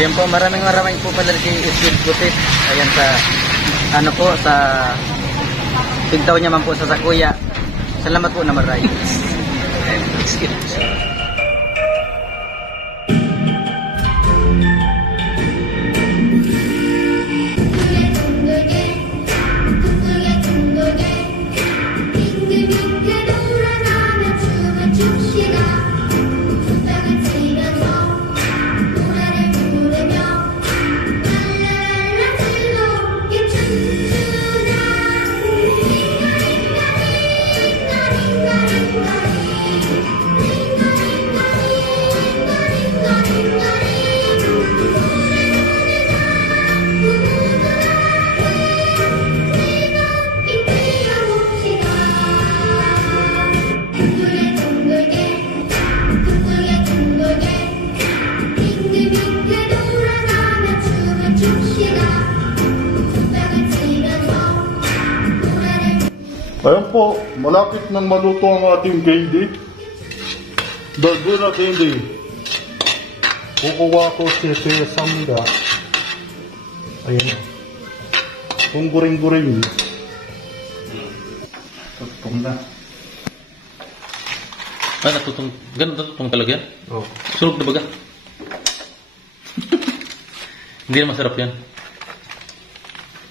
Ayun po, maraming po pala si Edwin Gupit. Ayan sa, ano po, sa pintaw niya man po sa Sakuya. Salamat po na maray. Ayan po, malapit nang maluto ang ating candy. Dagdag na candy. Kukuha ko si Samida. Ayan. Kung guring-guring. Tutong na. Ah, natutong. Ganun natutong talaga yan? Oo. Sunog na baga? Hindi na masarap yan.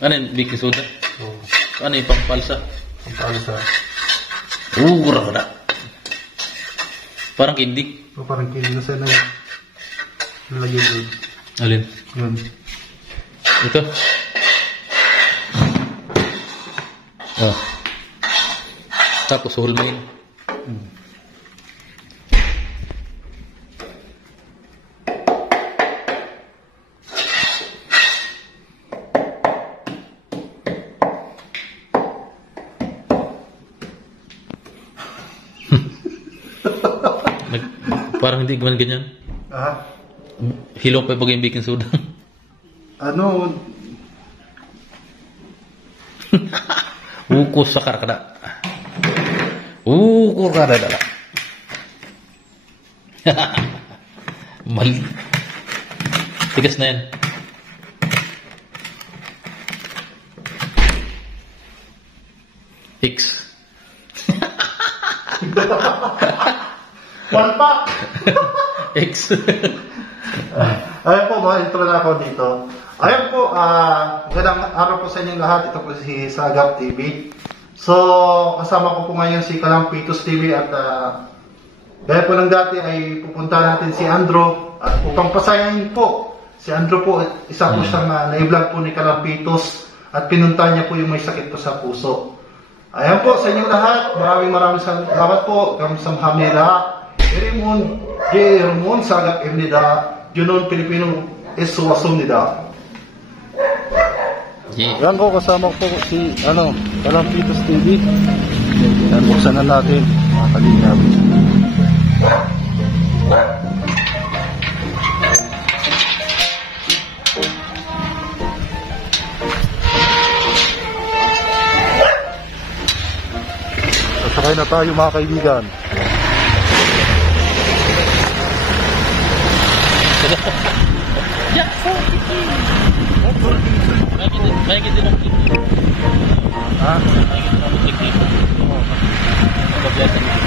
Ano yan? Baking soda? Oo. Ano yung pampalsa? Pampalsa. Gura ka na. Parang candy. O parang candy na sana yun. Nalagyan yun. Alin? Yun. Ito? Oh. Tapos hulmain. Parang hindi man ganyan. Ah? Hilong pa yung baking soda. Ano? Ukos sa karakada. Ukur karakada. Mali. Tigas na yan. X. One pack! X. Ayan po, intro na ako dito. Ayan po, magandang araw po sa inyong lahat. Ito po si Sagap TV. So, kasama ko po ngayon si Kalampitos TV at gaya po ng dati ay pupunta natin si Andro at upang pasayahin po. Si Andro po, isa po siyang na-vlog po ni Kalampitos at pinunta niya po yung may sakit po sa puso. Ayan po sa inyong lahat, maraming salamat po. Kamsahamnida. Irimun, Irimun, Sagap Emnida, Junon Pilipino Eswasumnida. Yan po, kasama ko si Kalampitos TV. Yan, buksan na natin mga kalingap. Sasakay na tayo mga kaibigan. May kita ng clip. Ha? May kita ng clip. Magbiasa dito.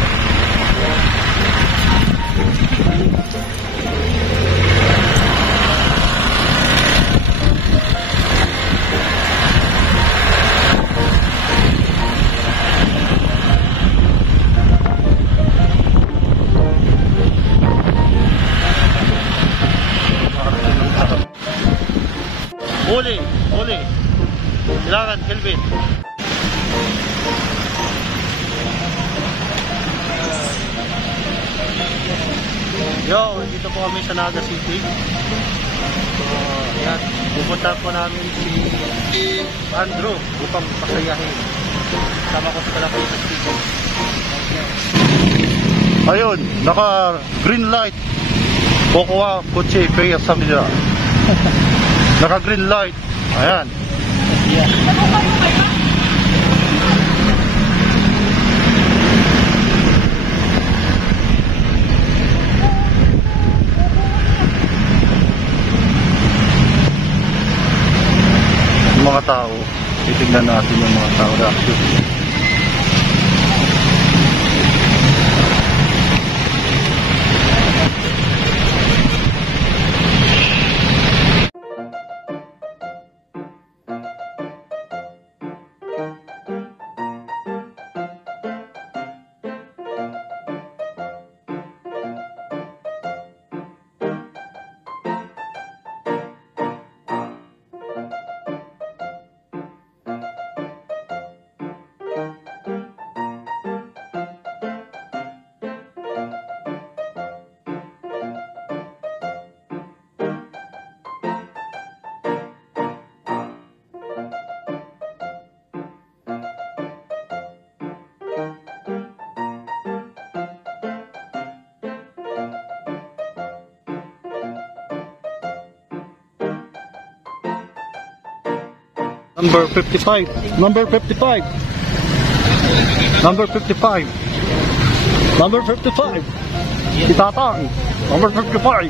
Huli. Kailangan, Kelvin. Yo, dito po kami sa Naga City. So, yan. Pupunta po namin si Andrew upang pasayahin. Sama ko sa Kalampitos TV. Ayun, naka green light. Kukuha kutsi, paya sa nila. Naka green light. Ayan. mga tao. Titignan natin yung mga tao reaction. Number 55. Number 55. Number 55. Number 55. Si Tatang. Number 55.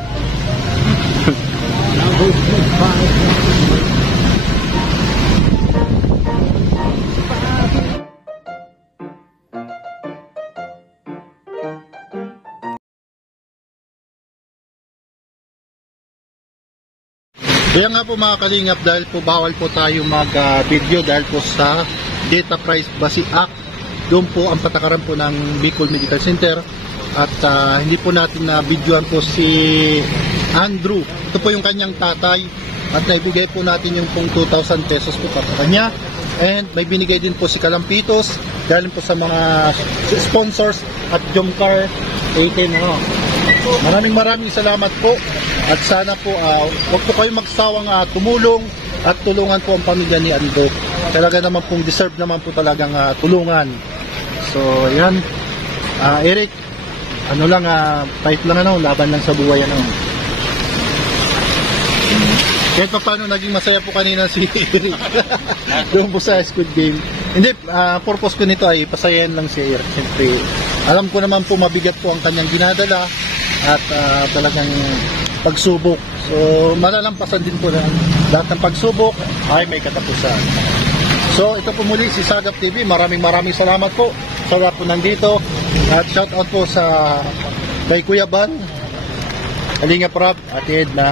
Kaya nga po mga kalingap, dahil po bawal po tayo mag-video dahil po sa Data Privacy Act. Doon po ang patakaran po ng Bicol Medical Center. At hindi po natin na-videoan po si Andrew. Ito po yung kanyang tatay. At naibigay po natin yung pong 2,000 pesos po para kanya. And may binigay din po si Kalampitos dahil po sa mga sponsors at Jomcar 18. Maraming salamat po. At sana po, huwag po kayo magsawang tumulong at tulungan po ang pamilya ni Ando. Talaga naman pong deserve naman po talagang tulungan. So, yan. Eric, fight lang laban lang sa buhay Kahit pa paano naging masaya po kanina si Eric. Doon po sa Squid Game. Hindi, purpose ko nito ay pasayahin lang si Eric. Siyempre, alam ko naman po mabigat po ang kanyang ginadala at talagang pagsubok. So, malalampasan din po na lahat ng pagsubok ay may katapusan. So, ito po muli si Sagap TV. Maraming salamat po sa lahat po nandito. At shout out po sa kay Kuya Ban, Kalinga Prab, Ate Edna,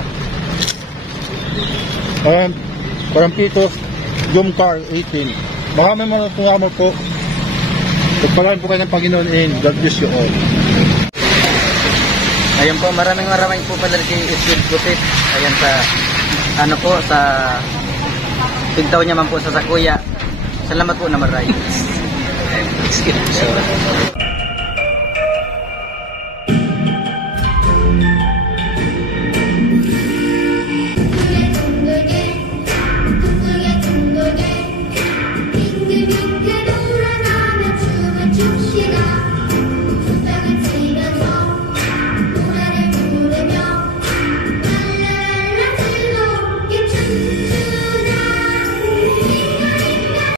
and Kalampitos, Jomcar 18. Maraming salamat po. Pagpalaan po kayo ng Panginoon and God bless you all. Ayun po, maraming po pala kay Squid Putit. Ayan sa pintaw niya man po sa Sakuya. Salamat po na maraming.